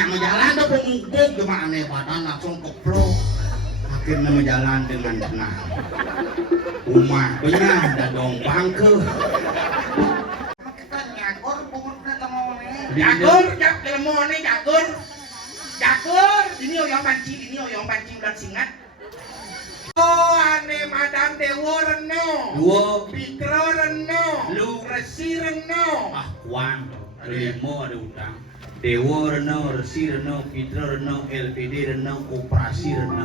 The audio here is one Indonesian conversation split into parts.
sinyak menjalan tuh pengungkuk gimana badan langsung keplok. Akhirnya menjalan dengan tenang. Rumah benar dadong bangke. Jagur, jagur, ini oyong panci ulat singat. Oh, ane madam dewo reno, Fitro reno, lu resi reno. Ah, kuan, limo ada utang. Dewo reno, resi reno, Fitro reno, LPD reno, operasi reno.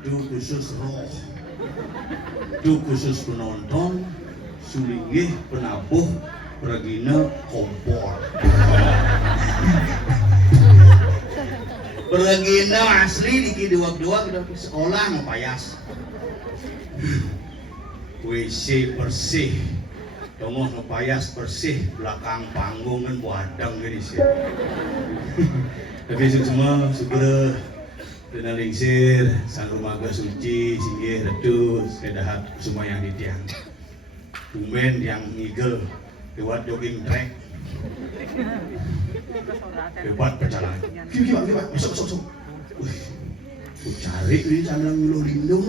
Itu khusus roh, itu khusus penonton, sulinggih penabuh, peragina kompor. Peragina asli di dua kita sekolah mau payas. WC bersih, tonggo ngepayas bersih, belakang panggung kan buadang gini sih. Tapi semua syukur dengan lingsir, sang rumaga suci, singgih, redus, kedahat semua yang ditiang. Tumben yang ngigel, lewat jogging track. Hebat perjalanan. Gimana, masuk. Ku cari ini sana ngeluh lindung.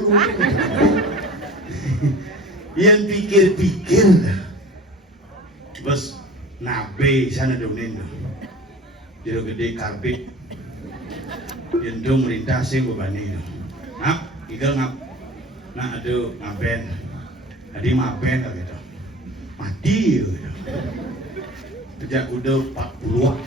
Yang pikir-pikir, bos nabe sana domin. Jero gede karpet. Jendung melintasi bebani. Ngap, igel ngap. Nah aduh ngapen. Tadi mapen gitu. Mati gitu. Sejak udah 40-an.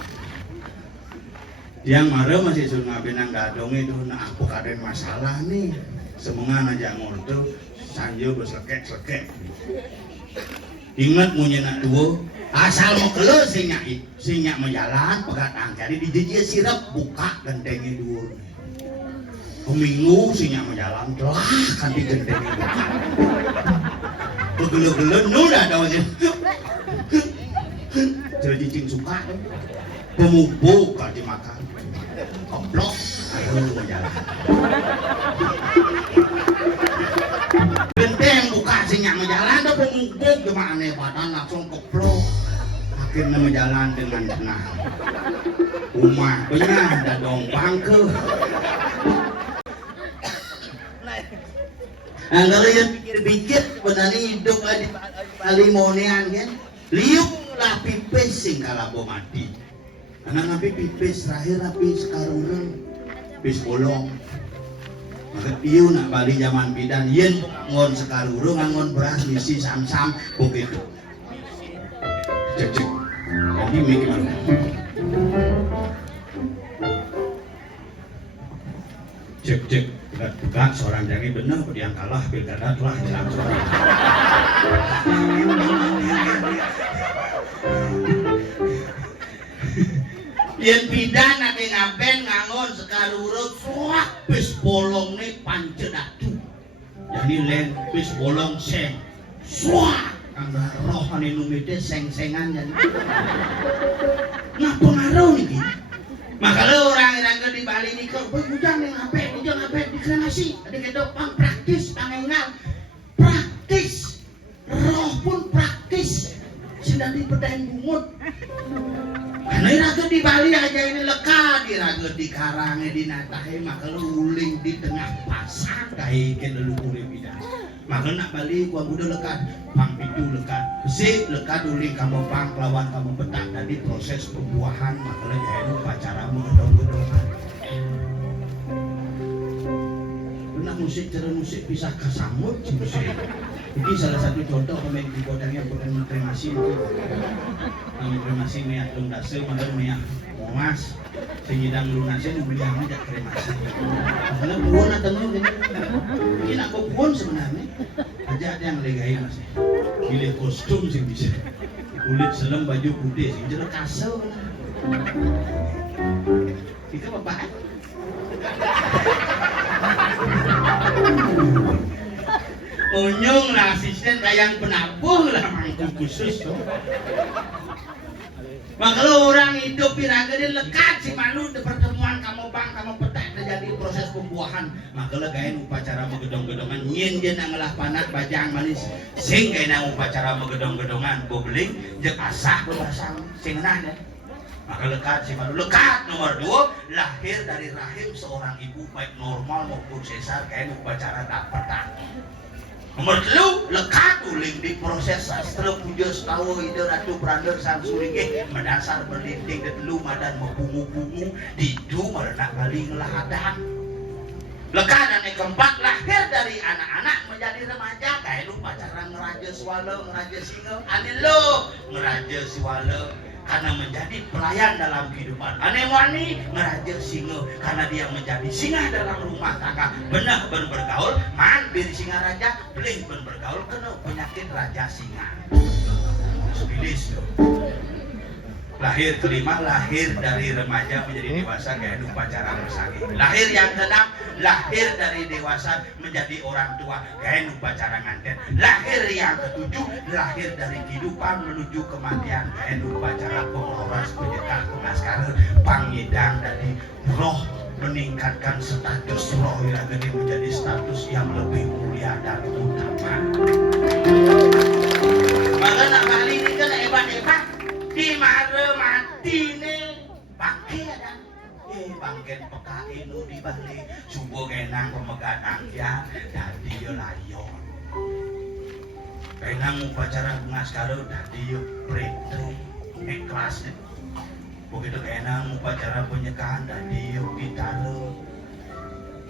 Yang marah masih suruh ngabenan gadong itu. Nah aku kaden masalah nih. Semengan aja ngorto. Sanjo berselekek. Ingat munyenak dua. Asal mau keluar sinyak menjalan pegat angkari di jejia sirap buka gentengnya dulu. Peminggu sinyak menjalan telah kan di gentengnya buka. Begele-gele nulah daunnya. Jadi cicing suka. Pemubuk kalau dimakan. Koplok aduh menjalan. Genteng buka sinyak menjalan tuh pemubuk gimana badan langsung koplok. Akhirnya menjalan dengan tenang. Rumah benar dadong bangke. Nah kalau yang pikir-pikir sebenarnya hidup di Palimonian kan, liuk lah pipis sing kalabo mati. Anak nabi pipis terakhir nabi sekarang pipis bolong. Maka iyo nak balik zaman bidan yen ngon sekarurung ngon beras misi sam-sam begitu. Cek. Ini gimana? Cek. Bukan seorang jangan benar yang kalah pilkada telah jelang soal. Yen pidana ke ngaben ngangon sekarurut suak bis bolong nih pancedatu. Jadi len bis bolong seng suak angga roh ane numite seng-sengan jadi. Nah pengaruh nih. Makanya orang yang di Bali ini kok hujan yang ngaben dikremasi. Ada kedok pang praktis pangengal. Praktis. Roh pun praktis. Sudah dipedain bungut. Karena raga di Bali aja ini lekat, raga di Karangnya di Natahe, maka lu uling di tengah pasar kayak kena lu uling bidan. Maka nak Bali gua udah lekat, pang itu lekat, besi lekat uling kamu pang lawan kamu petak tadi proses pembuahan maka lagi itu pacara mengedong-gedongan. Benar musik cara musik pisah kasamut musik. Ini salah satu contoh pemain keyboardnya bukan kremasi itu. Kremasi meyak lundase, malah meyak mongas, sehingga lunasnya nubiangnya jak kremasi. Karena buon atau nggak? Ini nak buon sebenarnya. Aja ada yang legai mas. Pilih kostum sih bisa. Kulit selam baju putih, sih jadi kasau. Itu apa? Unyung lah asisten kayak penabuh lah mangku khusus tuh. Maka kalau orang hidup piraga dia lekat si malu di pertemuan kamu bang kamu petak terjadi proses pembuahan. Maka lah gaya upacara megedong-gedongan nyen jen ngalah panak bajang manis sing gaya upacara megedong-gedongan bobeling jek asah berbasang sing nah deh. Maka lekat si malu lekat nomor 2 lahir dari rahim seorang ibu baik normal maupun sesar gaya upacara tak petak. Nomor 3 lekat uling di proses sastra puja setawa ide ratu brander sang suling mendasar berlinding detelu madan membungu-bungu didu merenak bali ngelahadang. Lekat dan yang keempat lahir dari anak-anak menjadi remaja kayak lu pacaran ngeraja swala ngeraja singa ane lo ngeraja swala karena menjadi pelayan dalam kehidupan. Ane wani ngeraja singa karena dia menjadi singa dalam rumah tangga. Benar bergaul, man biri singa raja, belih bergaul kena penyakit raja singa. Sebilis tuh. Lahir kelima, lahir dari remaja menjadi dewasa kayak upacara bersagi. Lahir yang keenam, lahir dari dewasa menjadi orang tua kayak upacara nganten. Lahir yang ketujuh, lahir dari kehidupan menuju kematian kayak upacara pengoras penyekah pengaskara pangidang dari roh meningkatkan status roh yang menjadi status yang lebih mulia dan utama. Maka nak balik ini kan hebat-hebat. Di mana mati nih bangke ada bangken pekain nu di balik subuh genang pemegang angkia dadi yo layon genang upacara pengaskara dadi yo preto ikhlas begitu genang upacara penyekahan dadi yo gitara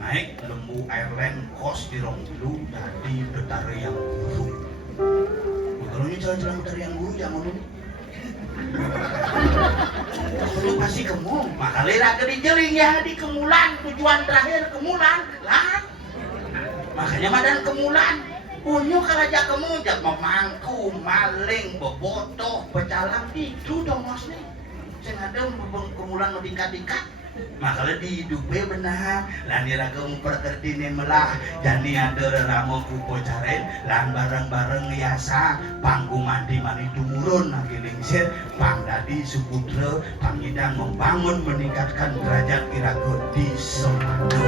naik lembu airline kos di Ronglu dadi betara yang guru kalau ini jalan-jalan betara yang guru jangan dulu lu pasti kemul, maka lera ke dijering ya di kemulan tujuan terakhir kemulan lah. Makanya madan kemulan, unyu kalaja kemul jak memangku, maling, bebotoh, pecalang itu dong mas nih. Saya ada kemulan mau tingkat-tingkat. Makalah di hidupnya benar lan iraga memperkerti melah jani ada ramo kupo caren lan bareng-bareng yasa panggung mandi mani tumurun lagi lingsir pang dadi suputra pangidang membangun meningkatkan derajat iraga di Semando.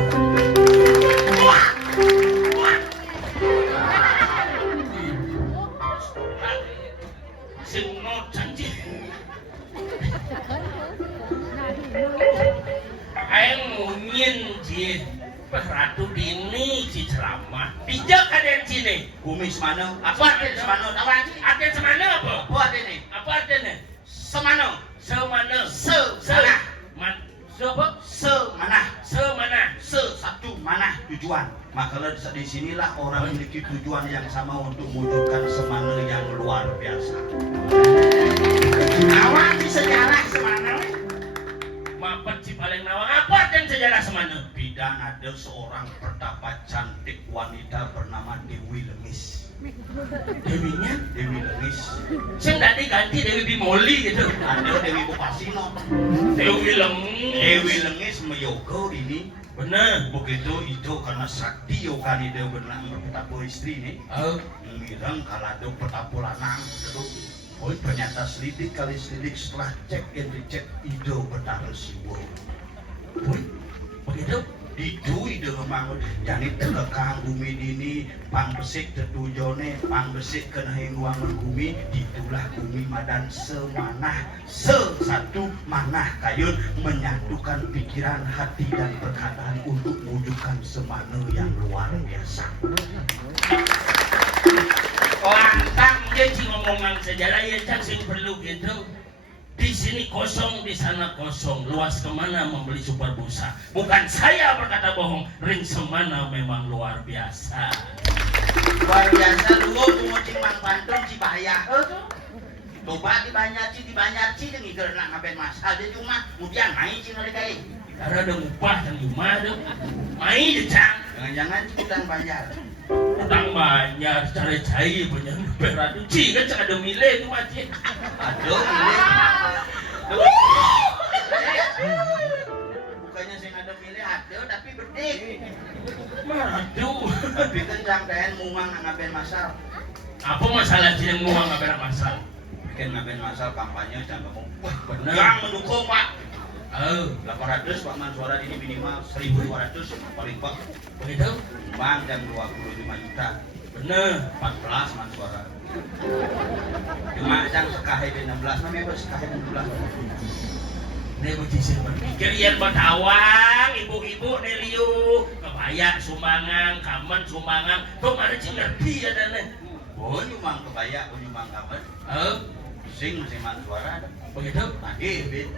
Sing no janji nyin ji Ratu Dini ci ceramah bijak ada sini kumis mana apa ada semano ada semano apa ada nih apa ada nih semano semana semana satu mana tujuan maka di sinilah orang memiliki tujuan yang sama untuk mewujudkan semana yang luar biasa. Awal di sejarah semana mapat si paling nawang apa dan sejarah semana bidan ada seorang pertapa cantik wanita bernama Dewi Lemis. Dewinya Dewi Lengis. sing tadi ganti Dewi Bimoli gitu. Ada Dewi Bupasino. Dewi Lengis. Dewi Lengis meyoga ini. Bener. Begitu itu karena sakti yoga nih dia benar berpetapo istri nih. Ngilang kalado petapo lanang itu. Oh ternyata selidik kali selidik setelah cek and dicek ido bertahan siwo. Oh begitu. Itu ide memang jadi terkekang bumi dini pangbesik tetujone pangbesik kenahing wangun bumi itulah bumi madan semanah satu manah kayun menyatukan pikiran hati dan perkataan untuk mewujudkan semana yang luar biasa. Lantang dia sih ngomongan sejarah ya cang sing perlu gitu. Di sini kosong, di sana kosong. Luas kemana membeli super busa? Bukan saya berkata bohong. Ring semana memang luar biasa. Luar biasa lu ngomongin mang pantun Cibaya. Coba dibanyak sih dengan karena ngapain masal dia cuma kemudian main sih nolak kayak. Karena ada upah dan cuma ada main deh cang. Jangan-jangan utang bayar. Utang banyak, cari-cari punya beradu. Cik kan cak ada milih itu macam. Aduh, milih. Bukannya saya ada milih ada tapi bedik. Aduh. Tapi kan jangkaan muang ngapain masal. Apa masalah sih yang nguang ngapain masalah? Bikin ngapain masal kampanye jangan ngomong. Wah, benar. Yang mendukung Pak. 800 Pak Man suara ini minimal 1.200 paling Pak. begitu? Bang jam 25 juta. Bener. 14 Man suara. Cuma jang sekahe 16 namanya sekahe 16. Ini bujisir berpikir yang bertawang, ibu-ibu neliu, kebaya sumbangan, kamen sumbangan, tuh mana sih ngerti ya dan Oh nyumbang kebaya, oh nyumbang kamen. Sing masih Man suara ada. Begitu? Lagi bin.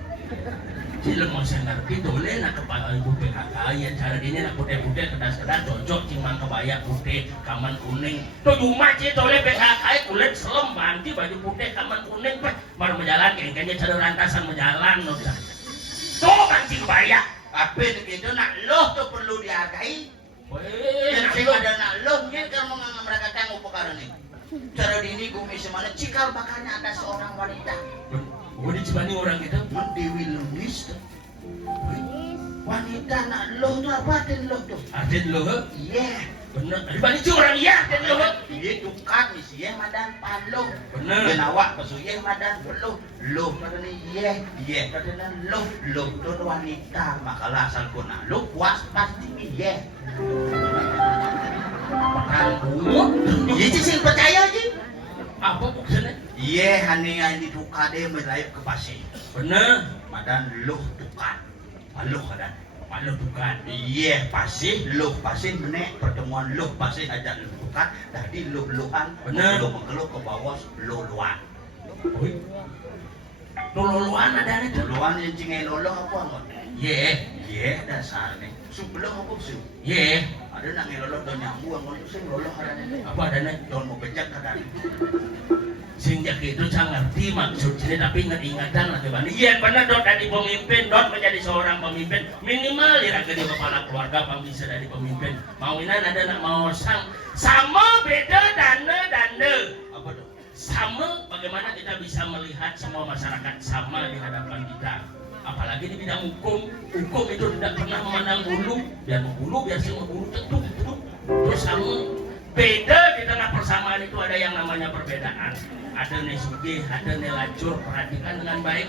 Cileng masih ngerti boleh nak kepala ibu PKK ya cara ini nak putih-putih kedas-kedas cocok cimbang kebaya putih kaman kuning tuh cuma sih toleh PKK kulit selem banti baju putih kaman kuning pak baru menjalan kayaknya cara rantasan menjalan loh tuh kancing kebaya Apa begitu nak loh tuh perlu dihargai. Dan sing ada nak loh nih kalau mau mereka tangguh perkara ini. Cara ini gue semana cikal bakalnya ada seorang wanita. Oh dicibani orang gitu? Dewi Lengis tuh. Wanita nak loh tuh apa artian loh tuh? Artian loh? Iya. Bener. Dibanding itu orang iya artian loh? Iya tukan nih sih ya madan paloh. Bener. Dan awak pasu ya madan peluh. Loh katanya iya katanya loh tuh wanita makalah asal pun nak loh puas pasti iya. Perangkut. Iya sih sing percaya aja. Apa maksudnya? Iya, hani yang dituka deh melayap ke pasir. Bener. Madan loh tukan, paluh kadan. Paluh tukan. Iya, pasir loh pasir menek pertemuan loh pasir aja loh tukan. Tadi loh lohan, bener. loh mengeluh ke bawah loh lohan. Oi. Loloan ada itu. Lohan yang cingai loloh apa nggak? Iya, dasar nih. Sebelum apa sih? Ye. Ada nang loloh do nyambung, nggak sih loloh kadan ini. Apa adanya? Don mau bejat kadan. Sehingga itu saya ngerti maksudnya tapi ingat-ingatan lah kembali. Iya benar dot dari pemimpin, dot menjadi seorang pemimpin minimal diraga di kepala keluarga pang bisa dari pemimpin. Mauinan ada nak mau sang sama beda dana. Apa tuh? Sama bagaimana kita bisa melihat semua masyarakat sama di hadapan kita. Apalagi di bidang hukum itu tidak pernah memandang bulu, biar bulu biar semua bulu tentu. Terus sama beda di tengah persamaan itu ada yang namanya perbedaan. Ada nih sugih, ada nih lacur, perhatikan dengan baik.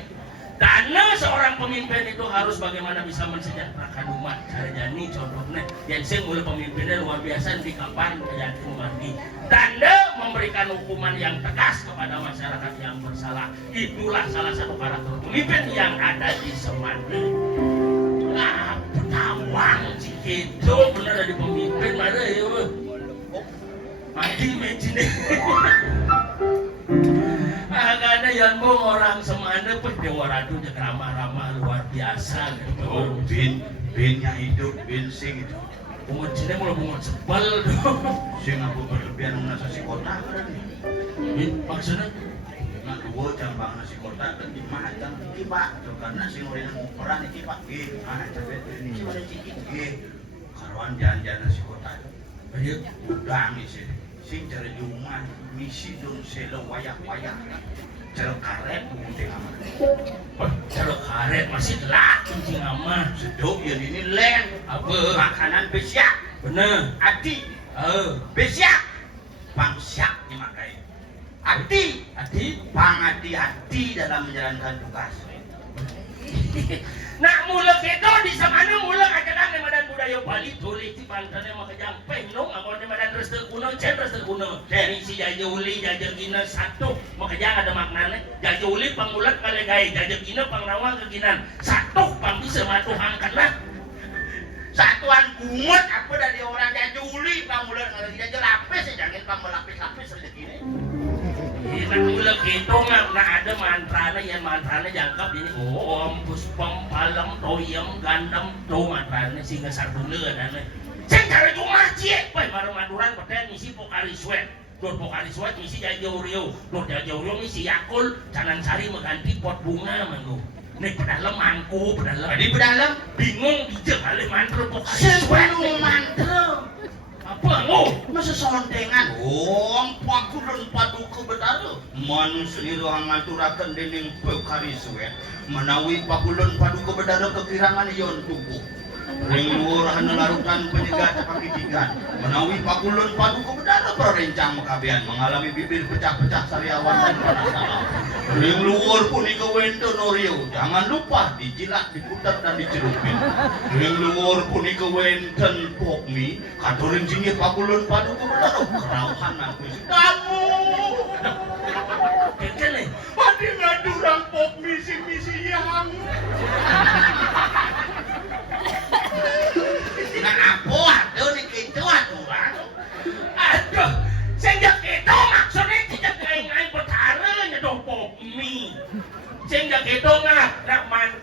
Dana seorang pemimpin itu harus bagaimana bisa mensejahterakan umat. Cara jani contohnya, yang saya mulai pemimpinnya luar biasa di kapan menjadi umatnya. Dana memberikan hukuman yang tegas kepada masyarakat yang bersalah. Itulah salah satu karakter pemimpin yang ada di Semandi. Nah, petawang sih itu bener dari pemimpin mana ya? Mati imagine. Agak ada yang mau orang Semanda pun dewaradu cek ramah-ramah luar biasa gitu. Oh, binnya hidup, bin sing itu. Bungut sini mulai bungut sebel tuh. Sing aku berlebihan nasi kota kan. Maksudnya? Nah, dua jambang nasi kota kan di mana jam iki Pak? Karena sing urang mau peran iki Pak. Nggih, mana cepet ini ada ciki nggih. Karuan jangan nasi kota. Ayo Udang isi. sing jare Jumat misi dun selo wayak-wayak jare karet mungkin amat Kalau karet masih telak cing ama. sedok ya ini len Apa? makanan besyak Bener. ati Oh, besyak pangsyak dimakai ati pangati-hati dalam menjalankan tugas. nak mula kedo di samana mula kadang di Madan Budaya Bali tulis di pantane maka jampe no ako di Madan Resta Kuno Resta Kuno dari si jaja uli jaja gina satu maka jangan ada maknanya jaja uli pangulat kali gay jaja gina pangrawang keginan satu pang bisa matuhan kena Satuan umat apa dari orang jajuli pangulan kalau tidak lapis jangan pang melapis-lapis rezeki ini. nak mula kedo na ada mantranya yang mantranya jangkap ini om puspam palam toyam gandam to mantranya sehingga sartula dan saya cara cuma cie pai maru maduran paten misi pokari swet dor pokari swet misi jauh rio dor jauh rio misi yakul canan sari mengganti pot bunga manggu nek pedalam mangku pedalam Di pedalam bingung dijek kali mantra pokari swet sebelum mantra apa ngo masa sondengan pakulun paduka betara manusia ni rohang nganturakan dening pekari suet menawi pakulun paduka betara kekirangan yon tubuh ring luar hanelarukan penyegat pakitigan menawi pakulun paduka betara berencang mekabian mengalami bibir pecah-pecah sariawan dan panas ring luar pun ikawento norio jangan lupa dijilat diputar dan dicelupin ring luar pun ikawenten pokmi katoring jingi pakulun paduka betara kerauhan aku kamu kekele pati ngadurang pokmi misi yang nah apa aduh ni gitu aturan aduh sehingga kita maksudnya tidak kain-kain betara nyedok pokmi sehingga kita nak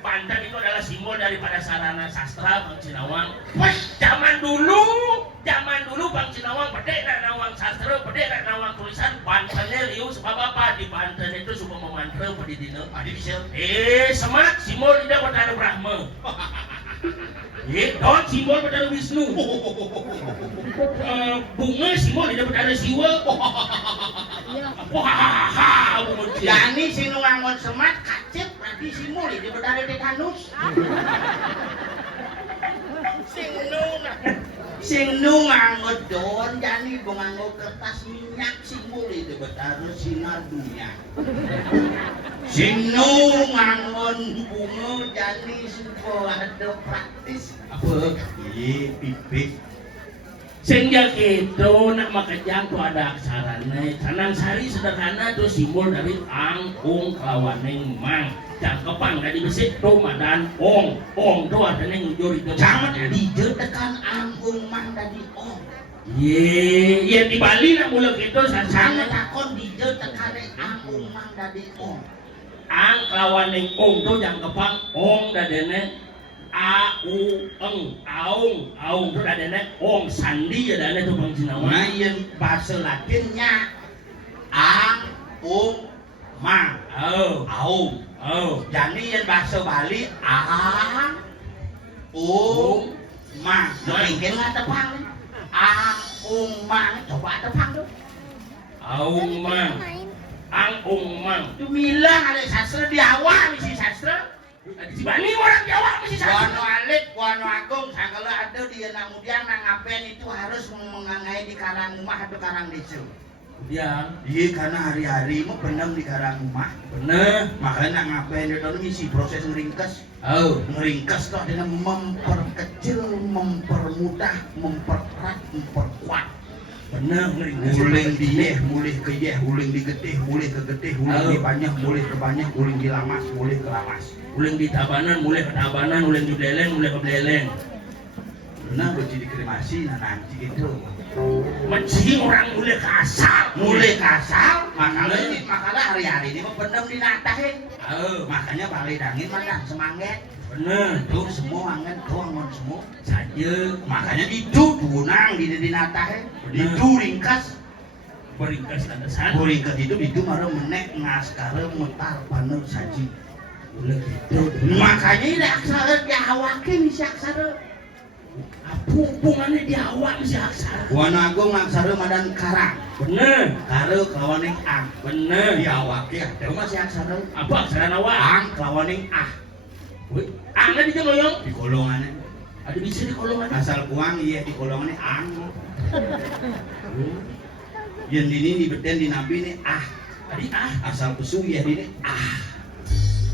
pandan itu adalah simbol daripada sarana sastra Bang Cinawang zaman dulu Bang Cinawang pedek nak nawang sastra pedek nak nawang tulisan pantannya liu sebab apa di pantan itu suka memantra pedidina adi bisa semak simbol tidak betara Brahma don simbol betara Wisnu bunga simbol tidak betara Siwa wah yani sinu ngangon semat kacip berarti simul di bedare tetanus sing nu nganggo don jani go nganggo kertas minyak simul di bedare sinar dunia sing nu ngangon bunga jani supo ada praktis apa iye pipis sehingga kita nak makajang tu ada aksaranya canang sari sederhana tu simbol dari angkung kelawaning mang jangkepang dari besik tu madan ong tu ada yang ujur itu jangan dijetekan angkung mang dari ong ye di Bali nak mula kita jangan sasana takon dijetekan angkung mang dari ong ang kelawaning ong tu jangkepang ong dadene aung tu dadene ong sandi dadene tu Bang Cinawang nah yang bahasa Latinnya ang mang aung jadi yang bahasa Bali ang mang mungkin nggak tepang ang mang coba tepang tuh aung mang itu bilang ada sastra di awal misi sastra di Bali orang Jawa mesti Wano Alik, Wano Agung, segala ada dia kemudian ngapain itu harus mengangai di karang rumah atau karang desa. dia Iya karena hari-hari mau benem di karang rumah. bener Makanya ngapain itu misi proses ngeringkes. Ngeringkes tuh dengan memperkecil, mempermudah, memperkerat, memperkuat. bener Uling dieh, mulih ke yeh, uling digedeh, mulih ke gedeh, uling di banyak, mulih ke banyak, uling di lamas, mulih ke lamas. uling di tabanan mulai ke tabanan uling di beleng mulai ke beleng Nah, baju dikremasi, nah nanti itu. menci orang mulai kasar Makanya hari-hari ini benem dinatahin. Makanya balik dangin mana semangat. bener Tuh semua angen, tuh angon semua. saja Makanya itu dunang di dinatahin. Itu ringkas. beringkas landasan Ringkas itu marah menek ngaskara metar paner saji. ulah gitu Makanya ini aksara diawakin si aksara. apa hubungannya di awak si aksara Wana Agung aksara madan karang. Bener. Karo kelawaning ang. Bener. Di awake ada masih aksara. Apa aksara nawa? Ang kelawaning ah. Wih, angna di jengloyong. Di golongannya. Ada bisa di kolongan. Asal kuang iya di golongannya ang. Yang dini di beten di nabi ini ah. Tadi ah. Asal pesu iya dini ah.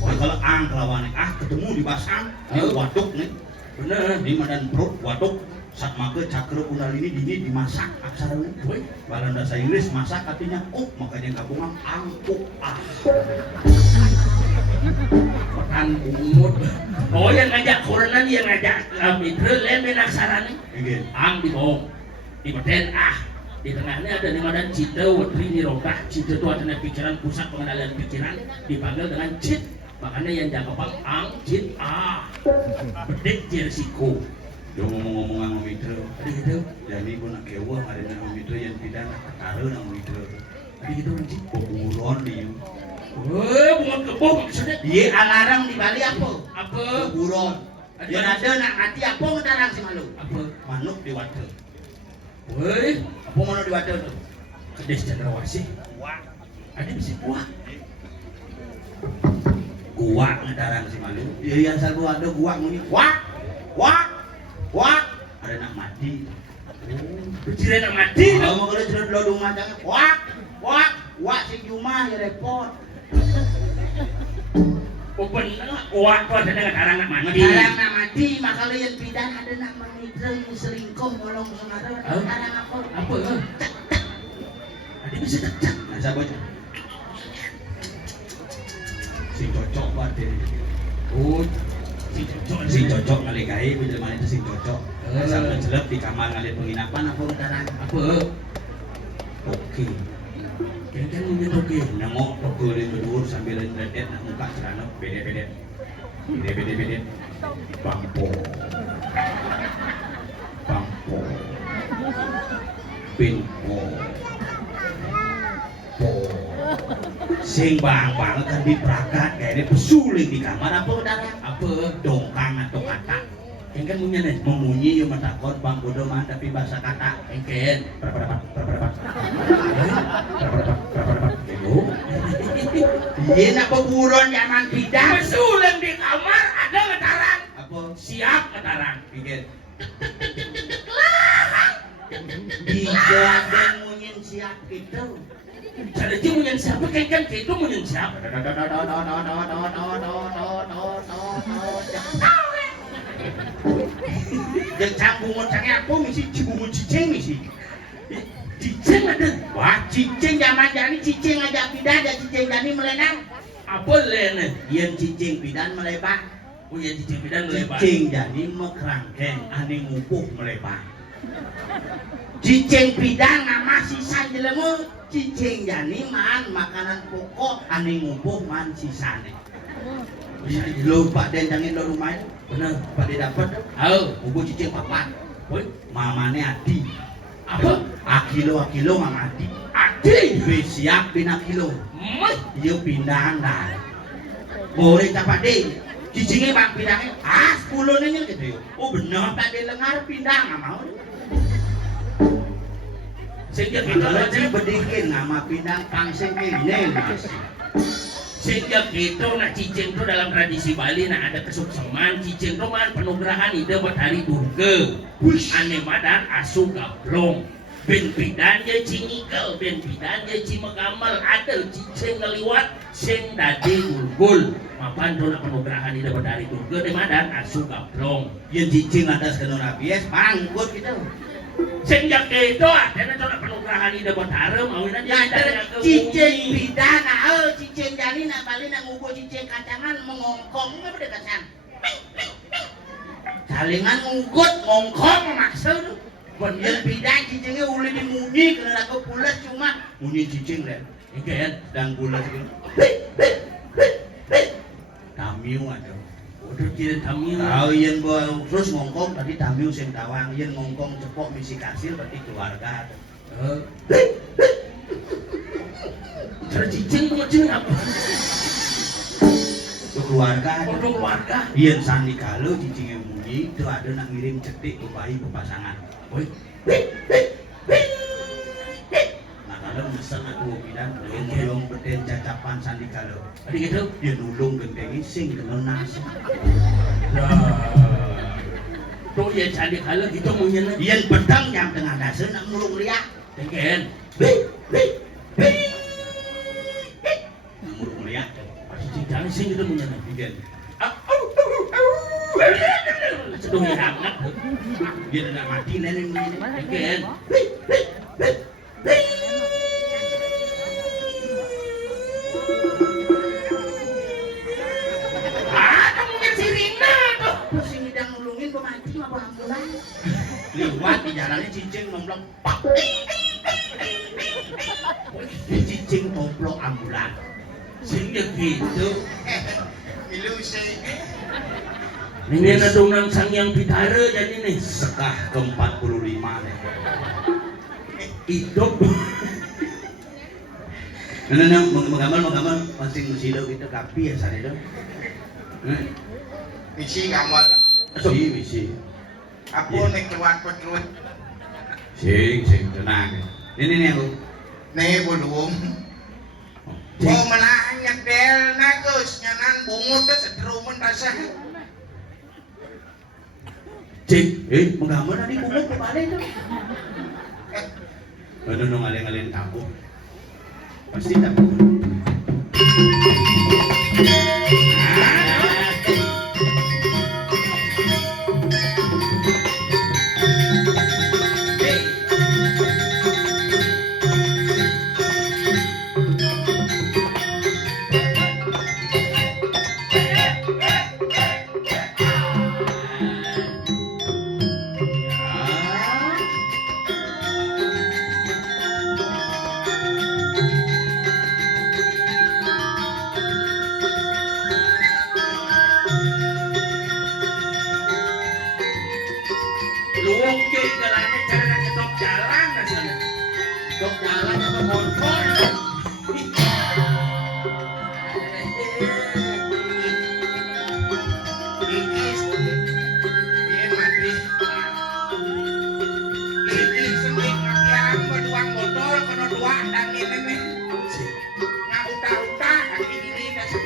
Wah kalau ang kelawaning ah ketemu di basang. Di waduk nih. Bener. Di madan perut waduk. Saat maka cakra kundalini dini dimasak aksaranya. Wih, Bahasa bahasa Inggris masak artinya kuk, makanya gabungan angkuk ah. makan umut. Oh yang ngajak korenan yang ngajak mitra lain main aksara nih. Again. Ang di bawah, di beten ah. Di tengahnya ada nimadan cita, watri nirobah. Cita itu adalah pikiran, pusat pengendalian pikiran. Dipanggil dengan cit. Makanya yang jaga pang ang cit ah. Bedek jersiko. Dia ngomong-ngomong sama mitra. Ada gitu. Jadi gua nak kewah ada nama mitra yang tidak nak ketara nama mitra. Ada gitu nanti. Peburon dia. Wah, bunga kebong maksudnya. Iya alarang di Bali apa? Apa? Peburon. Dia ada nak mati apa ngetarang si malu? Apa? Manuk di wadah. Woi, Apa manuk di wadah tuh? kedes cendrawasih. Kuak. Ada bisa kuah. Kuak ngetarang si malu. Iya asal gua ada kuak muni. Kuak. Kuak. Kuak. Ada nak mati. Berjirai nak mati. Kalau mau kalau sudah dulu rumah jangan. Kuak. Kuak. Kuak si Juma ya repot. Oh bener, kuah tuh ada dengan arang nak mati. Ngetarang nak mati, maka lu yang pidan ada nak mitra yang selingkuh bolong semara. Ngetarang apa? Apa? Ada bisa cecak. Nah, saya baca. Si cocok banget ini. Oh, si cocok. Si cocok ngalikai, penjelmaan itu si cocok. Sampai jelek di kamar ngalih penginapan apa ngetarang? Apa? Oke. Kan mungkin oke. Nengok toko di berdua sambil redet nak muka celana bede-bede. Bede-bede. Bangpo. Bangpo. Pinpo. Po. Sing bang kan diprakat kayak pesuling di kamar apa ngetarang? Apa? Dongkang atau kata. Kan punya nih. Memunyi yang matakot bang bodoh mah tapi bahasa kata. Kan. Berapa. Iya nak peburon zaman bidan. Pesuling di kamar ada ngetarang. Apa? Siap ngetarang. Pikir. Bisa ada munyin siap gitu. Jadi dia munyen siapa kan gitu munyen siapa. Yang cambungan sange apa misi cibungun cicing misi. Cicing ada. Wah cicing zaman jani cicing aja bidan dan cicing jani melenang. Apa lene? Yang cicing bidan melebar. Oh ya cicing bidan lebar. Cicing jani mekerangkeng ane ngupuh melebar. Cicing bidan nama sisa jelemu. Cicing jani man makanan pokok ane ngupuh man sisane. Bisa lupa dan jangan lo rumahnya. Bener, pada dapat. Oh, Ngupuh cicing papat. woi, Mamane adi. apa? Akilo mama adi. Adi. Be siap pina kilo. Mah, Iyo pindang dah. Boleh dapat deh. Cicingnya bang pindangnya. 10 nanya gitu yo. Oh bener tak dengar pindang nggak mau. sehingga Kalau kita sih bedikin nama pindang pangseng ini. sehingga gitu nak cicing itu dalam tradisi Bali nak ada kesukseman cicing itu man penugrahan ide buat hari Durga. Ane madan asu gablong. Ben pidan je cingikel, ben pidan je cimegamal ada cicing ngeliwat sing dadi gulgul. Mapan tu nak penugrahan ide buat hari Durga de madan asu gablong. Yang cicing atas kenal rabies panggut gitu. Sehingga gitu ada nak penugrahan ide buat harem awinan Ya ada cicing pidana, cicing jani nak balik nak ngubuh cicing kacangan mengongkong nggak pada kacan. Salingan ngungkut ngongkong maksud. Yang pidan cicingnya uli dimunyi kena aku pulas cuma munyi cicing deh. Oke kan? Dan pulas gitu. Tamiu ada. Udah kira tamu. Tahu yang bawa terus ngongkong tadi tamiu sing tawang, yang ngongkong cepok misi kasil berarti keluarga. Tercicing macam apa? Keluarga. Untuk keluarga. Yang sandi kalau cicingnya munyi itu ada nak ngirim cetik ke bayi berpasangan. Woi, Nah kalau mesen atuh bidan yang beden cacapan sandi kalau Adi gitu. dia nulung gendeng sing kemenas. Tuh ya candi kalau gitu munyeun. Yen pedang yang tengah dasar nak nulung liak. Tengken. Nulung liak. Pasti cicang sing gitu munyeun. Bikin. Seduh ya hangat. Dia nak mati nenek ini. Tengken. Sing ngidang nulungin pemati apa ambulan. Liwat di jalannya cicing nomplok pak. Cicing nomplok ambulan. Sing gitu. Ilusi. Ini nadung nang Sangyang Pitara jadi nih. Sekah ke-45 nih. Hidup. Nah, menggambar masing musido kita kapi ya sana itu. Misi ngamal. Misi. Apa nih keluar-keluar? Sing tenang. Ini aku. Nih belum. Oh menahan nyedel nagus nyanan bungut teh sederumen tasah. Cik, menggambar tadi bungut ke balik itu. Aduh, dong aleng-aleng kampung. Pasti tak bungut. Luwung cuy jalannya cara ngetok jalan rasanya. Dok jalan apa motor? Ikis. Iya mati. Ikis sembik ngapian berduang botol kena dua dan ini nih. Nggak utah-utah kaki ini dasar.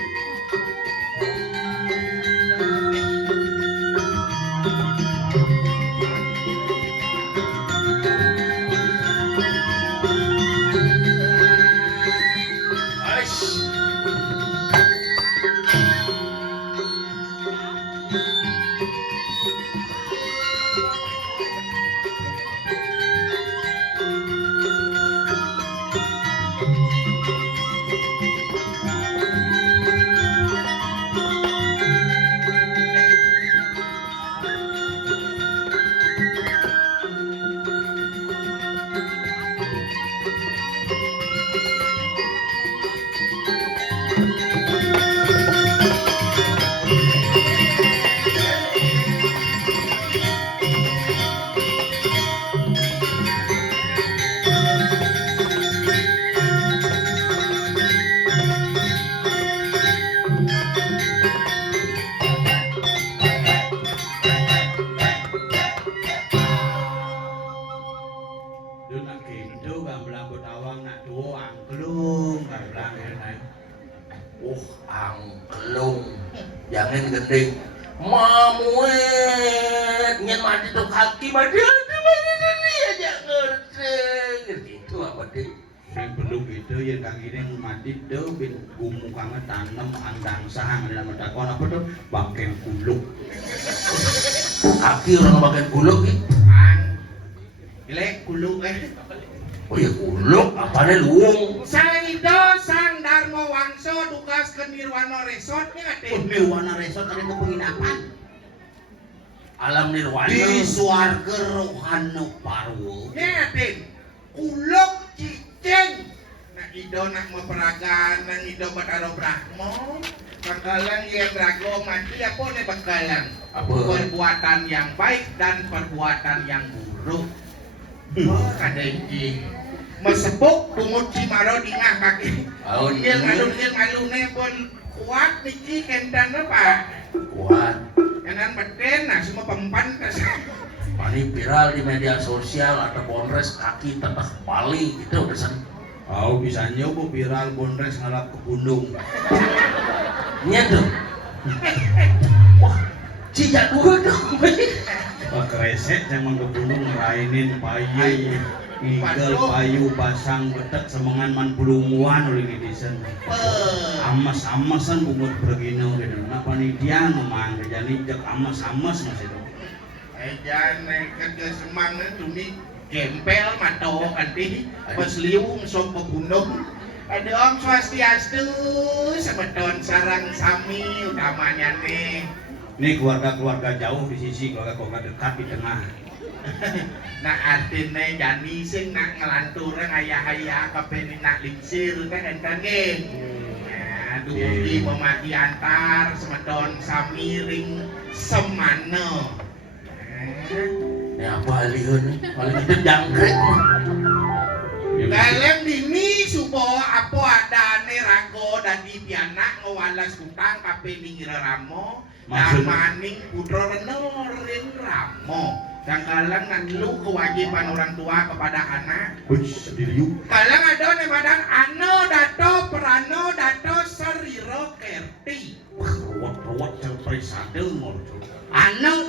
Angklung. Jangan gede. Mamuet nyen mati tuh kaki mati aja ngerti. Itu apa deh? Sing belum itu yang kaki ini mati tuh bin gumu kangen tanam andang sahang dalam takon apa tuh bangkeng kuluk. Kaki orang bagian kuluk nih. Gilek kuluk Oh ya kuluk, apanya luung? Sang itu sang Darmo Wangso tugas ke Nirwana Resort nya Oh, Nirwana Resort ada penginapan. Alam Nirwana. Di Swarga Rohano Parwo. Ya Din, kuluk cicing. Nah Ido nak memperagan, nang Ido bataro Brahmo. Bakalan yang drago mati apa nih bakalan? Apa? Perbuatan yang baik dan perbuatan yang buruk. Oh, kadengki. Mesebuk pungut cimaro di kaki. Oh, Dia ngalun-ngalunnya pun kuat niki kentan apa? Kuat. Jangan beten, nah semua pempan tas. Paling viral di media sosial ada Polres kaki tetap paling itu udah Oh bisa nyoba viral bondres ngalap ke pundung. Nya tuh. Wah, cijak gua dong. Kresek jangan ke pundung ngerainin payu, igel payu pasang betek semengan man pulunguan oleh netizen. Amas-amasan bungut bergino gitu. Nah panitia ngomong jadi jek amas-amas mas itu. Jangan kerja semangat tumi gempel mato kanti pas liung sok ke gunung. Ada Om Swastiastu semeton sarang sami utamanya nih. Ini keluarga-keluarga jauh di sisi, keluarga-keluarga dekat di tengah. Nah artinya jani sing nak ngelanturan ayah-ayah kapeni nak lingsir kan nggih. Nah dugi memati antar semeton samiring semana. Ya apa alihun? Paling gede jangkrik. Dalam dini supo apa adane rago dadi pianak ngawalas hutang kapeni ramo dan maning putra renorin ramo. Kadang-kadang ngelu kewajiban orang tua kepada anak. Diriu. Kadang ada nih badan ano dato perano dato seriro kerti. Rawat seperti sadel mau. Ano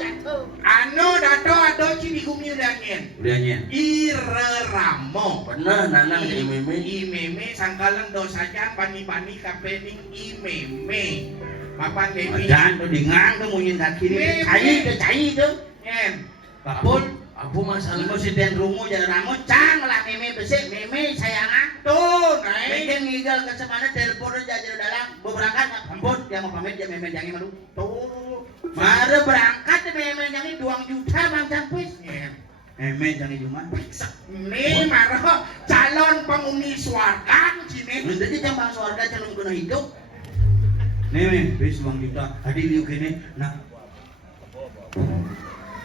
dato ado cibigumi udangin. Udahnya. Ire ramo. Bener nanang jadi meme. Imeme sangkalang dosajan bani-bani kapening imeme. Papan demi. Jangan tuh dengang tuh munyin kaki ini. Cai tuh. Ngen. Kapun. Aku masalah. Ibu si den rungu jangan ramu cang lah meme besik meme sayangan. Tuh, naik. Bikin ngigel ke semana telepon jajar dalam berangkat ampun dia mau pamit dia meme jangan malu. Tuh. Mare berangkat meme jangan 2 juta bang campus. Ngen. Meme jangan cuma. Nih maro calon penghuni swarga sini. Menjadi jambang surga calon guna hidup. Nih, bis 2 juta. Hadi liu kene nak.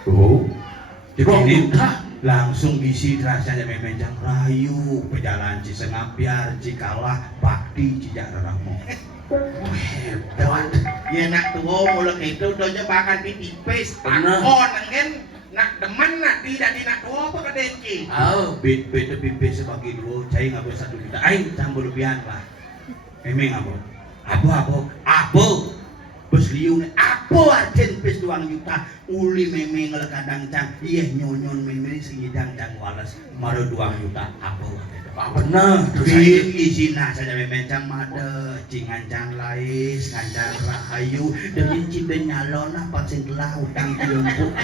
Oh. Jadi langsung bisi rasanya memejang rayu pejalan Cisengap biar jikalah bakti cijak raramo. Hebat. Ya nak tuh mulai itu doja bahkan ditipis. Bener. Takon kan nak demen nak tidak di nak tuh apa kedenci. Oh, Beda pipi sebagai dulu cai nggak bisa 1 juta. Aing campur lebihan lah. Memang apa? Bos liu nih apa arjen pes 2 juta uli meme ngelekadang cang iya nyonyon meme singidang cang walas maru 2 juta apa bener. Bin izina saja meme cang made cingan cang lais ngancang rahayu dengan cinta nyalon apa sing telah utang tiumpuk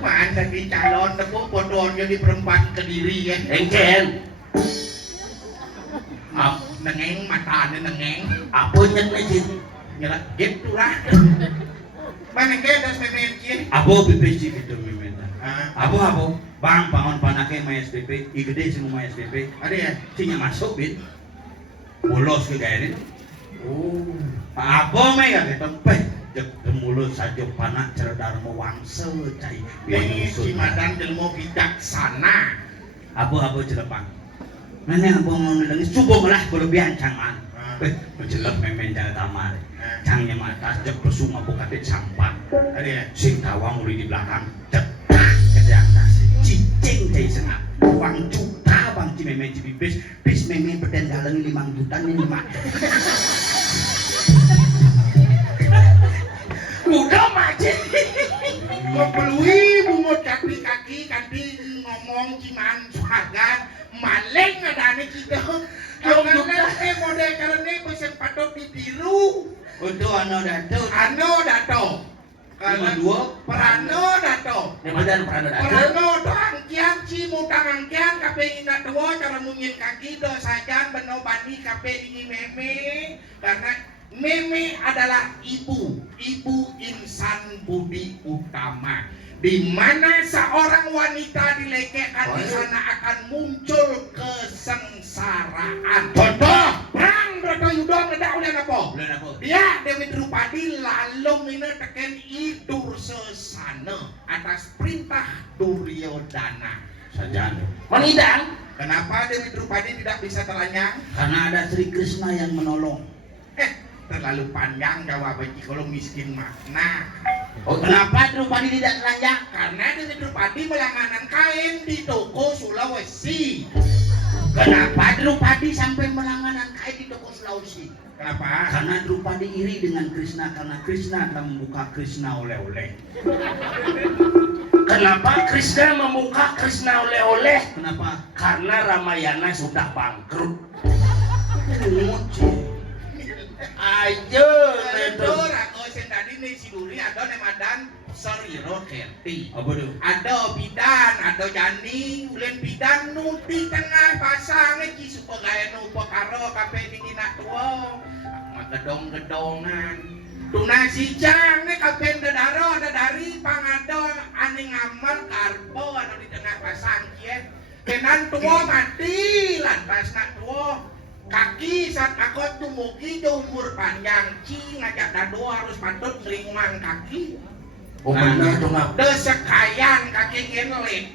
Mana di calon tepu podonya di perempat kediri ya. Engken. Nengeng mata nengeng. Apa nyet aja? Nyala gitu lah. Mana kedas memeci. apa pipi gitu meme Ah, apa bang bangun panake main SPP igede semua main SPP ada ya. cinya masuk bin bolos ke gaya ini Oh, apa mah ya kita peh jek mulut saja panak cerdas mau wangse cai Ini cimadan ilmu bijaksana. apa celepang mana apa mau ngelengi coba lah kelebihan cangan menjelek memen jalan tamar cangnya mata jek besung apa kadek sampan Ada ya. sing tawang mulai di belakang cek ke atas cicing cai sengap uang juta bang ci memen ci bis memen berdendalan 5 juta ini 5 udah macet. Ngebelui bungut kaki kanti ngomong ciman swagan maling adane kita. Karena model karena pesen patok ditiru. untuk ano dato Ano dato. Cuma 2 Perano dato. Kemudian pernah ada. Perano to angkian cimu angkian kape ingat dua cara mungkin kaki do sajan beno bani kape ini meme karena meme adalah ibu insan budi utama di mana seorang wanita dilekehkan di sana akan muncul kesengsaraan. Contoh, perang Broto Yudho ngedak udah apa? bulan apa Dia Dewi Drupadi lalu ini teken idur sesana atas perintah Duryodhana. saja Menidang. Kenapa Dewi Drupadi tidak bisa telanjang? karena ada Sri Krishna yang menolong Terlalu panjang jawabannya kalau miskin makna. Oh, kenapa Drupadi tidak telanjang Karena Dewi Drupadi melangganan kain di toko Sulawesi. Kenapa Drupadi sampai melangganan kain di toko Sulawesi? Kenapa? Karena Drupadi iri dengan Krishna karena Krishna telah membuka Krishna oleh-oleh. Kenapa Krishna membuka Krishna oleh-oleh? Kenapa? Karena Ramayana sudah bangkrut. Ayo, Betul, aku sen tadi nih si Duri ada nemadan Soriro Kerti. Apa tuh? Ada bidan, ada jani, ulen bidan nu di tengah pasang ki supaya nu pakaro kape di kina tua. Gedong-gedongan. Tuna si jang nih kape dadaro dari pangado aning amal karbo ada di tengah pasang kieu. Kenan tua mati lantas nak tua. Kaki saat aku tumugi di umur panjang ci ngajak dado harus patut seringmang kaki. Oh benar tuh ngap. Desekayan kaki ngelek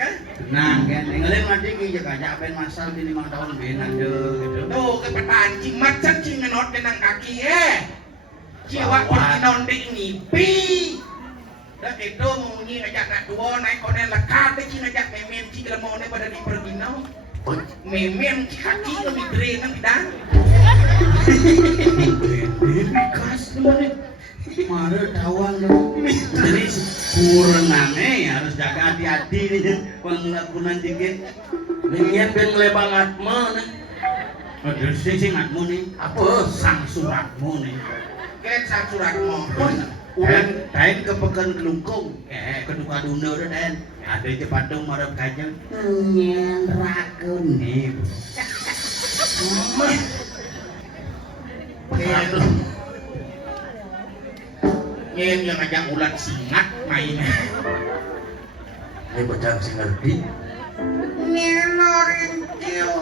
kan. Nah, kan ngelin mati ki jaga japen masal di 5 tahun benan deh gitu. Tuh kepetaan ci macet ci ngenot dengan kaki Jiwa kinon di ngipi. Dan itu mungi ngajak nak dua naik konen lekat ci ngajak memen ci gremone pada di perginau. Memen kaki lebih gede nang bidang. Kas mana? Mare tawang jadi kurangane harus jaga hati-hati nih penglakuan dikit. Minggian ben lebang atma nih. Aduh sing atmu nih Apa? sang suratmu nih. Ken sang suratmu. Dain ke pekan kelungkung, keduka dunia udah dain. Ada cepatung marap kajang. Nyen rakun nih. Nyen yang ngajak ulat singat main. Ini bocah sing ngerti. Nenorin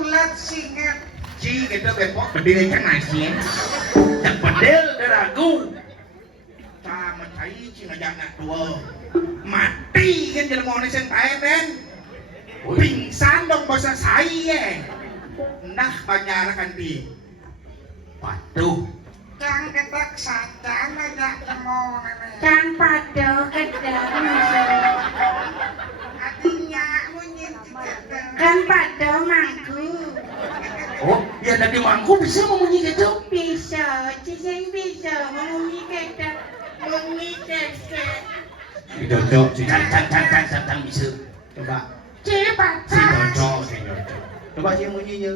ulat singat. Ci gitu bepok berdiri kan nasi. Yang pedel deragu. Sama cai ci ngajak nak dua. Mati kan jelmone sen tae ben. Pingsan dong bahasa saya. Nah banyak kan di. Patuh. Kang ketak saja ngajak jelmone. Kang Pado kedang Artinya munyin Kang Pado mangku Oh, ya tadi mangku bisa memunyi gitu. bisa cicing bisa mengunyi kedang mengunyi kedang Dicocok sih. Cang bisa. Coba. cepat Si cocok, si cocok. Coba sih munyinya.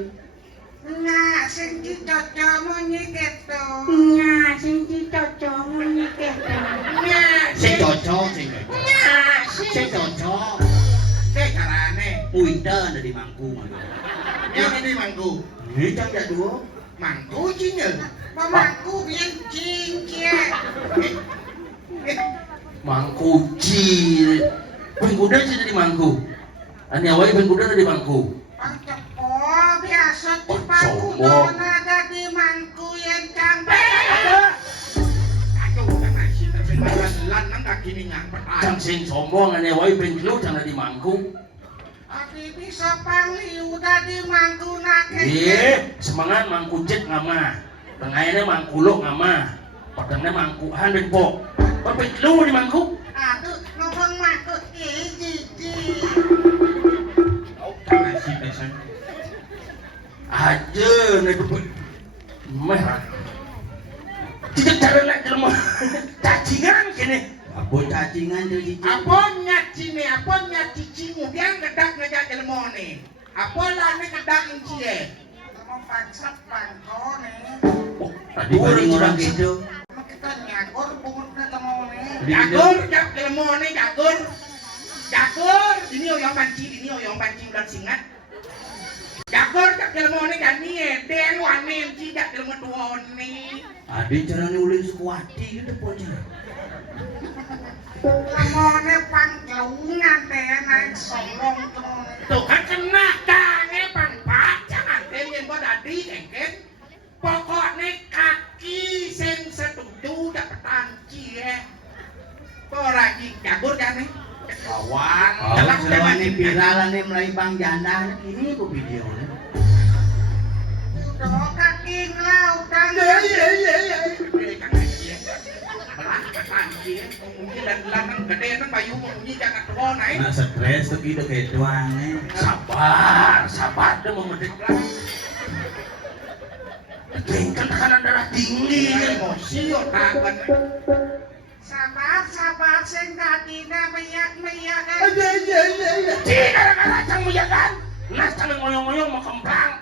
Nah, sing dicocok munyi keto. nya sing dicocok mengunyi kedang nya Si cocok, si cocok. nya Si cocok. Teh carane. Uida ada di mangku mah. Yang ini mangku. Ini cang ya dua. Mangku cinya. Pemangku bincing cie. Mangku ci. Pengkuda sih dari mangku. Ani awai pengkuda dari mangku. Pangcepo biasa Oh, cipaku sombong. dona ada di mangku yang cantik. Aduh, kan nasi tapi lan nang kaki ni ngampet. Cang sing sombong ani awai pengklu cang dari mangku. Tapi bisa pangliu tadi mangku nake. Semangat mangku cet ngama. Tengahnya mangku lo ngama. Padangnya mangku han pok. Apa pengklu di mangku? Aduh, ngomong mangku jiji. Oh, kan nasi besan. Aja nih tuh. Merah. Tidak cara nak jelma. Cacingan kini. Apa cacingan tuh cici? Aponya cine, aponya cicimu dia gedak ngajak jelmone. Apola ne gedak cie. Mau paksa pangkone. Tadi Paling orang gitu. Kita nyagor bungut na temone. Di- Jagur jak jelmone jagur. Jagur ini yang panci ulat singat. Jagur jak jelmone jani den wanen ci jak jelmo tuone. Adi caranya ulin sekuati gitu pokoknya. Lemone pangkelungan teh naik sombong temone. Tuh kan kena kange pang pacang anten yang dadi engken. Pokoknya kaki sing setuju dapetan cie. Poragi jagur jane. Kawan, Kalau jalan ini viral nih mulai bang janda ini kok video nih. Udah kaki ngelaut kan. Iya. Belah dapetan cie. Mungkin dan lanang gede kan bayu mengunyi jangan tua naik. Nah stres tuh gitu kayak doangnya. Sabar deh memedek lah. Jengkel tekanan darah tinggi. Emosi otak kan. Sabar, sing dadine meyak-meyak. Iya. Ci gara-gara cang meyakan. Nas cang ngoyong-ngoyong mau kembang.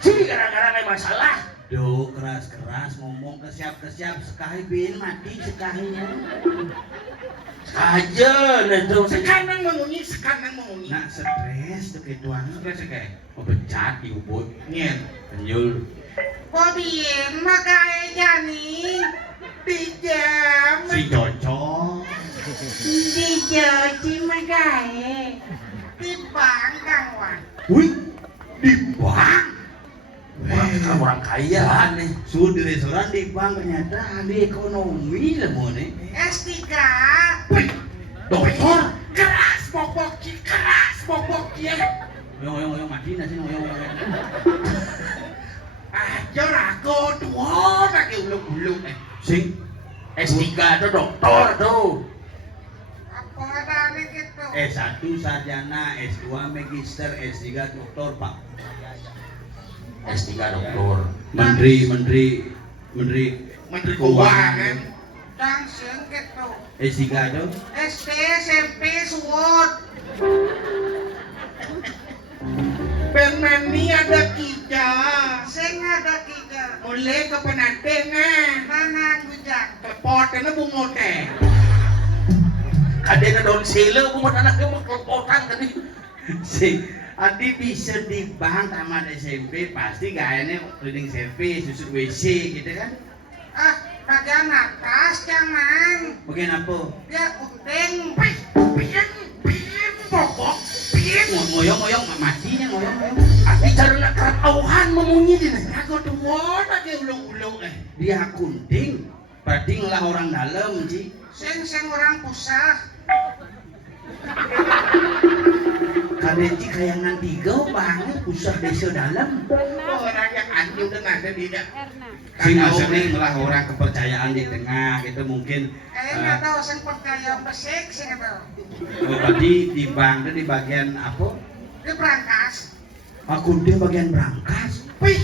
Ci gara-gara nggak masalah. Duh keras ngomong kesiap sekali bin mati sekalinya. Aja itu Sekarang mengunyi. Nah stres tuh kayak doangnya. Sudah sekali. mau becat di ubud. Nyen. Penjul. Kobien makae jani Dijam. Si cocok. dijoji makae tibang Kang Wan. Wih di bank. Orang kaya nih. Sudah di restoran di bank ternyata ahli ekonomi lah mau nih. S3 Dokter. Keras bobok ya. Ngoyong mati nasi ngoyong. Aja rago tua lagi uluk-uluk Sing S3 tuh dokter tuh. apa adane gitu. S1 sarjana, S2 magister, S3 doktor Pak. S3 dokter. Menteri Keuangan. Langsung gitu. S3 tuh. SD SMP suwut. Permani ada kita. Sing ada tiga. Mulai ke penantengan. Mana gujang. Kepotnya bungo teh. Kadena daun sila buat anaknya mau kelopotan tadi. Sing Adi bisa di bank tamat SMP pasti gayanya cleaning service, susut WC gitu kan? Ah, bagian atas jangan. Bagian apa? Dia penting. Pian pokok. Pian. Ngoyong matinya ngoyong. Adi cara nak keratauhan memunyi di nih. Rago tua lagi uluk-uluk Dia kunting, berarti ngolah orang dalam Ci. Sing orang pusat. Kadeci kayangan tiga banget pusat desa dalam. Orang yang anjing dengan ada di dah. Sing sering ngolah orang kepercayaan di tengah gitu mungkin. Kayaknya tahu sing percaya pesik sing tahu. Berarti di bank itu di bagian apa? Di berangkas. Aku di bagian berangkas. Wih.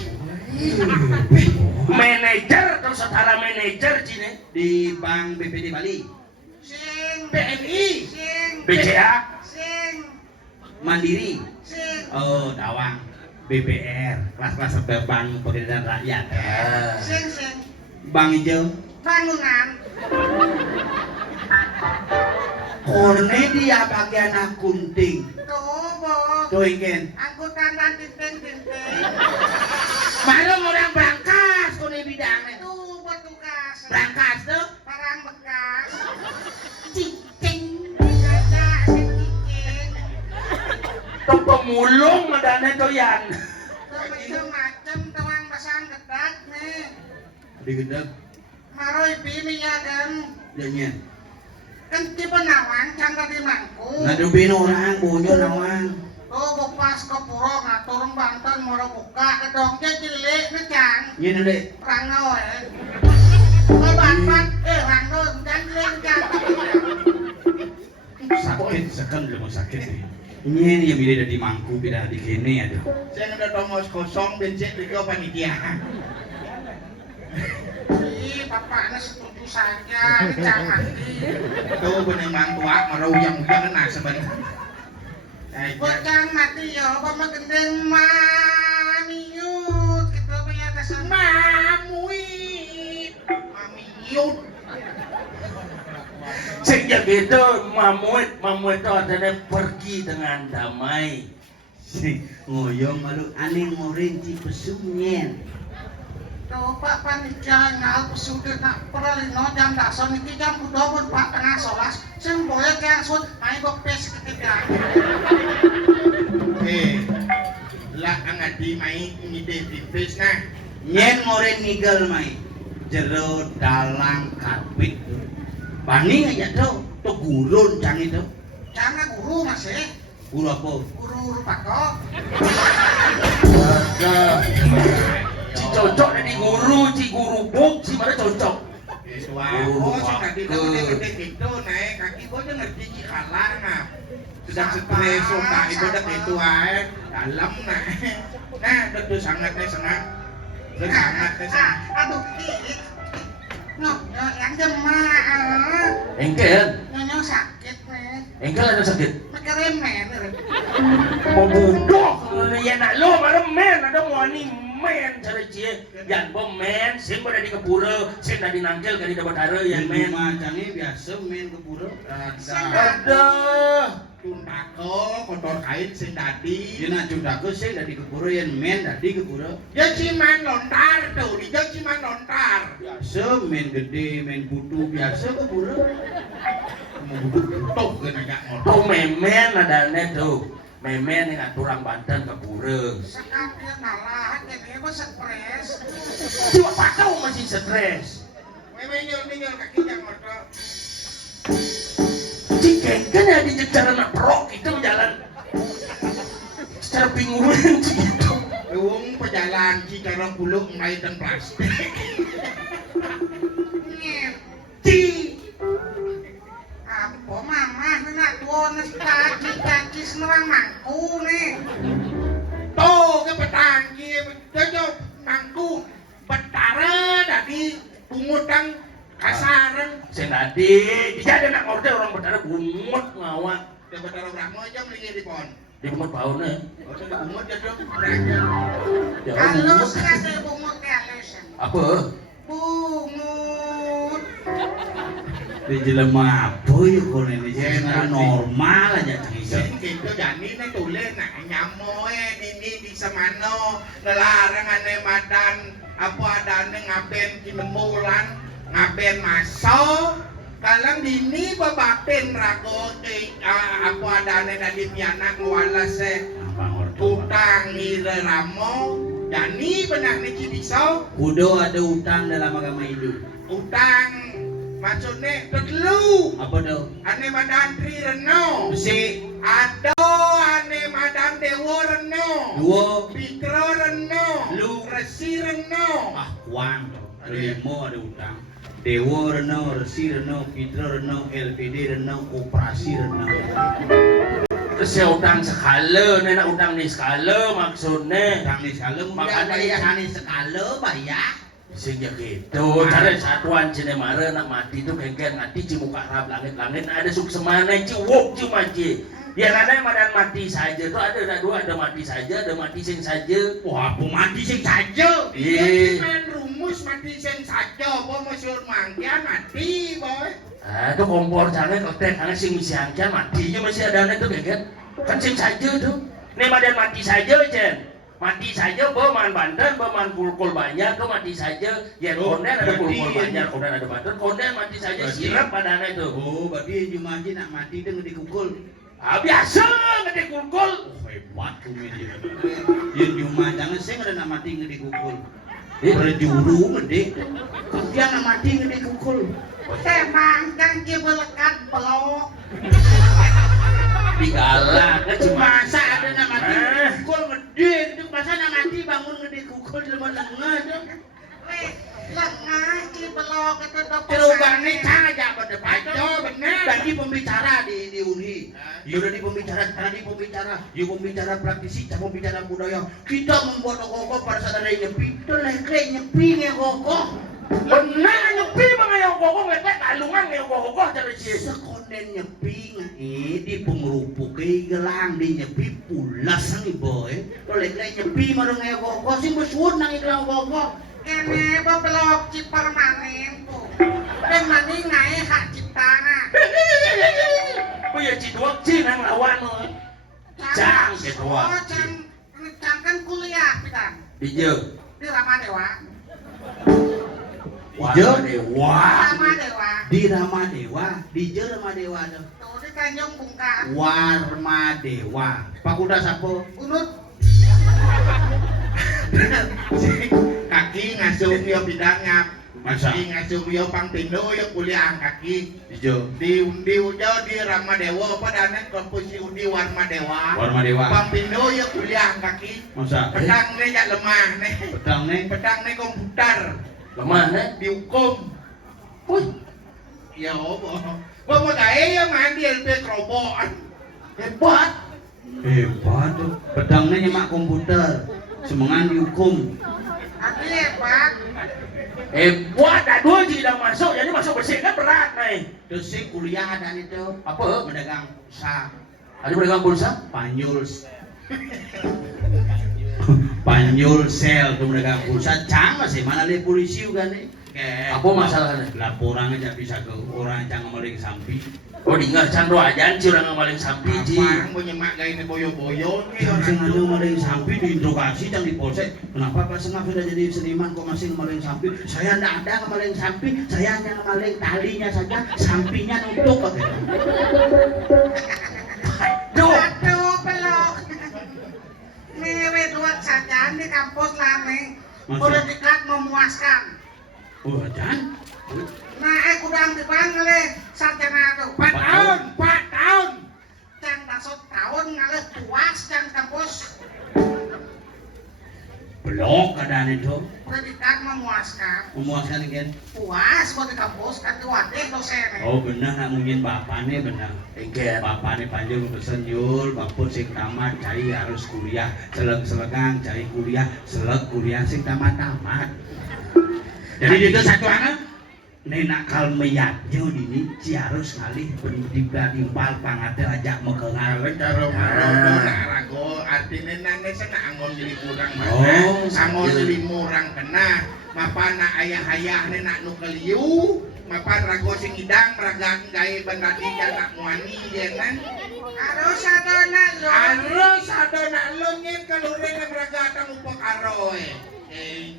Manajer atau setara manajer cine Di Bank BPD Bali. Sing BNI. Sing BCA. Sing Mandiri. Sing Oh, Dawang. BPR, kelas-kelas bank pekerjaan rakyat. Sing Bank hijau. bangunan. Korne dia bagian akunting. Tuh, Bos. Tuh ingin. Angkutan dan tinting. Baru orang berangkas kau ni bidangnya. Tuh, petugas. Berangkas tuh. Barang bekas. Cicing. Jaja sing cicing. Tuh pemulung adanya tuh yan. Tuh macam-macam tuang pasang gedak nih. Di gedeg. Maroy bini ya kan. Jangan. Kan di Benawang cangga di Mangku. Ngadupin orang bunyo nawang. Tuh bupas ke puro ngatur Banten mau buka kedongnya cilik nih cang. Ini deh. Rangno oh Banten Rangno dan cilik cang. Sakit sekan belum sakit nih. Ini yang bila di mangku bila di kene aduh. Saya udah tomos kosong dan cek di panitia. Ih bapaknya setuju saja jangan di. Tuh bening mantua maruyang-uyang nah sebenarnya. Bocang mati ya apa mah gendeng maniut gitu apa ya kesan Mamuit. Mamiut. Sejak itu mamuit itu adanya pergi dengan damai. Si ngoyong malu aneh ngorin ci pesumnya. Tuh Pak Panitia ngal sudah nak peralino jam dakson iki jam kudu pun Pak tengah solas sing boleh kaya sud main bokpes ketiga. Lah angadi main identitas nah. Nyen ngorin nigel mai. Jero dalang kapit. Paning aja tuh gurun cang itu. Jangan guru masih Guru apa? guru Pako. Ci cocok jadi guru, ci guru buk, ci mana cocok. Itu aku sih tadi gede-gede gitu naik kaki gua aja ngerti cikalang nah. Sudah stres tak ibadah itu ae dalam nah. Nah, itu sangatnya sangat. Aduh, yang demam. Engkel. Nyonya sakit nih. Engkel ada sakit. Mekeremen. Mau budok. Ya nak lo mana men ada mau ni men cara cie. Yang bom men, sing pada di kepura, sing tadi nangkel kali dapat hara yang men. Macam ni biasa main kepura. Ada. Cundako kotor kain sing tadi. Dia nak cundako sih dari kepura yang main dari kepura. Dia ciman lontar tuh, dia ciman lontar. Biasa main gede, main butuh biasa kepura. Mau butuh kena gak Tuh ngotot. memen ada tuh. Memen yang aturang Banten kepura. Sekarang dia ngalah, jadi aku stres. Cuma patau masih stres. Menyol kakinya ngotot. Cikengkan ya di cara nak perok itu jalan secara bingungan gitu. Wong pejalan cara puluk main dan plastik. Ci. Apa mama nak tuones kaki senerang mangku nih. Tuh ke petangki, jojo mangku betara dari pungutang kasaran. Saya tadi dijadi nak order orang berdarah bungut ngawak Dia betara berapa aja melingin di pohon. di bungut baunya. Oh, sudah bungut ya dong, belajar. Ya, Halus ada bungut halus. apa? Bungut. Di jelema apa yuk kalau ini saya normal aja cerita. Sing gitu jani na tulen na nyamoe di samano nelarang ane madan apa adane ngaben kinemulan ngaben maso kalang dini babaten rago apa adane nadi pianak wala se utang ire ramo jani benak ni cibisau Kudo ada utang dalam agama Hindu. utang maksudnya terlalu Apa tuh? ane madan tri reno Besi Ado ane madam dewo reno, dua pikro reno, Lu. resi reno. Wan limo ada utang. Dewa Reno, Resi Reno, Fitra Reno, LPD Reno, Operasi Reno. Terus ya utang skala, nak utang di skala maksudnya. Utang ni sekali makanya ya ni sekali bayar. Sehingga gitu, cara satuan cina mara nak mati tu kengkeng mati cimuka rap langit-langit ada suksemana ciwok cuma ci. Yang ada madan mati saja tu ada dua ada mati saja ada mati sing saja. Wah, aku mati sing saja. Iya, cuman rumus mati sen saja, boy masyur mangkian mati, boy. Ah, tu kompor jangan kotek karena sing misi angkian matinya masih ada tu kengkeng. Kan sing saja tu. Ni madan mati saja Jen. Mati saja beman Banten, beman kulkul banyak, tu mati saja. Ya konden ada kulkul banyak, konden ada Banten, konden mati saja sirap padana itu. Oh, berarti Jumaji nak mati tu dikukul. Ah biasa ngede kulkul. Oh, hebat tu media. Yang Jumaji jangan sih ada nak mati dikukul. Eh? Berjuru ngede. Dia nak mati dikukul. Emang kan dia melekat pelok. Digalak kan cuma Masa ada nak mati dikukul ngede. Itu masa nak mati bangun dikukul di lengah tu. Lengah dia pelok itu Terubah ni saja pada baca benar. Tadi pembicara di UNI. Ya udah di pembicara, tadi pembicara, ya pembicara praktisi, pembicara budaya. Kita membuat koko pada saat ada yang nyepi, itu lekre nyepi nih koko. benar nyepi bang yang kokok ngetek kalungan yang kokok cara sih. Sekonden nyepi di pengerupuk gelang di nyepi pulas nih boy. Itu lekre nyepi marung yang koko sih bersuun nang iklan koko. Kene pelok cipar manen tuh. Dan mani ngai hak ciptana. Oh ya ciduak cing yang lawan lo. Cang gitu Oh, cang kan kuliah pisan. Dijeu. Di Rama Dewa. Ijo Dewa. Rama Dewa. di Ramadewa, di Ramadewa tuh. Tuh di Tanjung Bungkar. Warmadewa. Fakultas apa? Unut. Kaki ngasuh yo bidangnya. Masa? Kaki ngasuh yo pangtindo yo kuliah kaki. Ijo. Di undi ujo di Ramadewa padahal kampus undi Warmadewa. Warmadewa. Pampindo yo kuliah kaki. Masa? Pedang ni jak lemah nih. Petang nih. Pedang ni komputer Lemah nih. dihukum. Wih, Ya apa? Gua mau gaya yang mandi LP kerobokan. hebat. Hebat tuh. Pedangnya nyemak komputer. Semangan dihukum. Adi hebat. Hebat, aduh tidak masuk, jadi masuk bersih kan berat nih. Terus si kuliah dan itu Apa? pedagang pulsa. Ada pedagang pulsa? Panjul. Panjul sel tuh pedagang pulsa. Cang masih mana lihat polisi juga nih. Apa masalahnya? Laporan aja bisa ke orang yang maling sampi. Oh, dengar candro aja sih orang yang paling sampi ji. Apaan mau nyemak gaya ini boyo-boyo nih Yang orang sengaja tuh. maling sampi diinterogasi yang di polsek. Kenapa Pak Sengaf sudah jadi seniman kok masih maling sampi? Saya tidak ada maling sampi, saya hanya maling talinya saja, sampinya nutup katanya. Aduh, Aduh, pelok. Ngewe duit saja di kampus lani. Masa? Politik memuaskan. Oh, Jan? Nah, kudang di bang ngalih sarjana tuh. 4 tahun, 4 tahun. Jang dasut tahun ngalih puas jang kampus. Blok keadaan itu. Pendidikan memuaskan. Memuaskan kan? Puas buat di kampus kan diwakil dosen. Oh benar nak mungkin bapaknya benar. engket. Bapaknya panjang pesen Yul, bapak sing tamat cari harus kuliah, seleng-selegang cari kuliah, selek kuliah sing tamat-tamat. Jadi itu satu anak nenak kalmeyat jauh dini si harus ngalih pendidikan timpal pangate ajak mekengal. Karo marono nak rago artine nangis nak angon jadi kurang mana. Oh, Sangon iya. jadi murang kena. Mapa nak ayah-ayah nih nak nukeliu. Mapa rago sing idang raga gawe bandati nak muani dia kan. Harus ada nak lo. Arus adona lo nyen kalure nang raga tang upok aroe.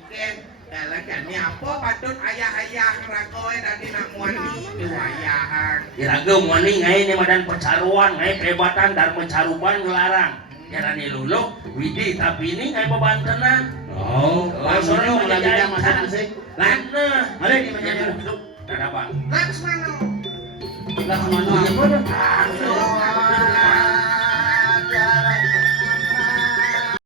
Ken dalah kani apa patut ayah-ayah ragoe tadi nak muani ayahan. Iraga muani ngai ni madan pencaruan, ngai kehebatan dan pencaruban ngelarang. Yarani lulu, widi tapi ini ngai bebantenan. Oh, Langsung langsung lagi dia masing-masing. Lan, Nah, mari di meja. hidup. Ada apa? Laksmano. Lah kemana apa dah? Aduh.